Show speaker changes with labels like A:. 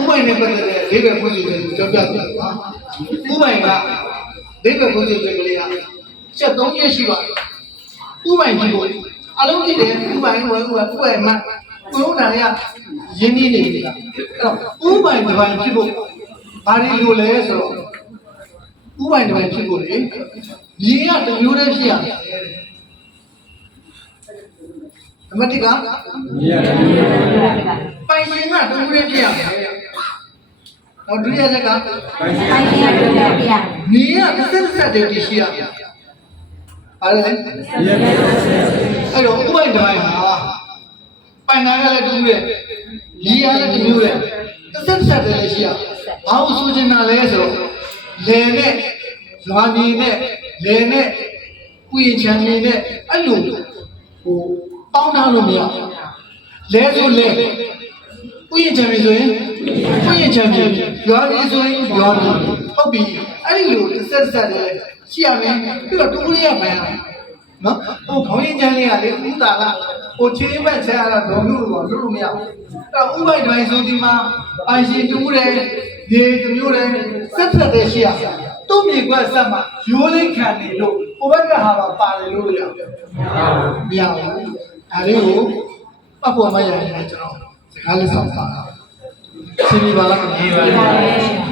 A: ဥပိုင်နဲ့ပတ်သက်တဲ့လေးပဲဖွင့်ဆိုချက်ကိုကြောပြပြပါဥပိုင်ကလေးပဲဖွင့်ဆိုချက်ကလေးကချက်၃ချက်ရှိပါတယ်ဥပိုင်ကြီးကိုအလုံးကြည့်တယ်ဥပိုင်ဝဲဥပိုင်ဥပိုင်မှကိုလုံးနာရရင်းနှီးနေပြီလားအဲ့တော့ဥပိုင်ဒီပိုင်းဖြစ်ဖို့ဘာတွေလိုလဲဆိုတော့ဥပိုင်ဒီပိုင်းဖြစ်ဖို့လေရေကတမျိုးတည်းဖြစ်ရတယ်အမတိက
B: မြင်ရတယ်
A: ပိုင်ရှင်ကတမျိုးတည်းဖြစ်ရတယ် နောက်ဒုတိယချက်က
B: ပိုင်ရှင်
C: ပိုင်ရှင်ကပြပြ
A: နေရတစ်ဆက်တစ်ဆက်တည်းတည်ရှိရတယ်ဟာလေ
B: မြင်ရတယ်
A: အဲ့တော့ဥပိုင်တိုင်းဟာပိုင်နာကလည်းတူတယ်လီယာလည်းတူတယ်တစ်ဆက်တစ်ဆက်တည်းလည်းရှိရဘာလို့ဆိုချင်တာလဲဆိုတော့လေနဲ့ရွာနေနဲ့လေနဲ့ဥယျာဉ်ချမ်းနေနဲ့အဲ့လိုဟိုပေါင်းထားလို့မရလဲဆိုလဲ ဥယျာဉ်ချမ်းပြီဆိုရင်ဥယျာဉ်ချမ်းပြီရွာနေဆိုရင်ရွာနေဟုတ်ပြီအဲ့ဒီလိုတစ်ဆက်တစ်ဆက်တည်းရှိရမယ်ပြီးတော့တူလေးရမယ်နော်ဟိုခေါင်းရင်းချမ်းလေးကလေဥတာကဟိုချင်းဘက်ချမ်းရတော့လူလူတော့လူလူမရဘူးအဲ့ဥပိုက်တိုင်းဆိုဒီမှာပိုင်ရှင်တူးတယ်ဒီတမျိုးတယ်ဆက်ဆက်တဲ့ရှိရသူ့မြေကွက်ဆက်မှာရိုးလေးခံနေလို့ဟိုဘက်ကဟာပါပါတယ်လို့ရမရဘူးဒါလေးကိုပတ်ဖို့မရရင်ကျွန်တော် စကားလေးဆောင်ပါရှင်းပြပါလားခင်ဗျာ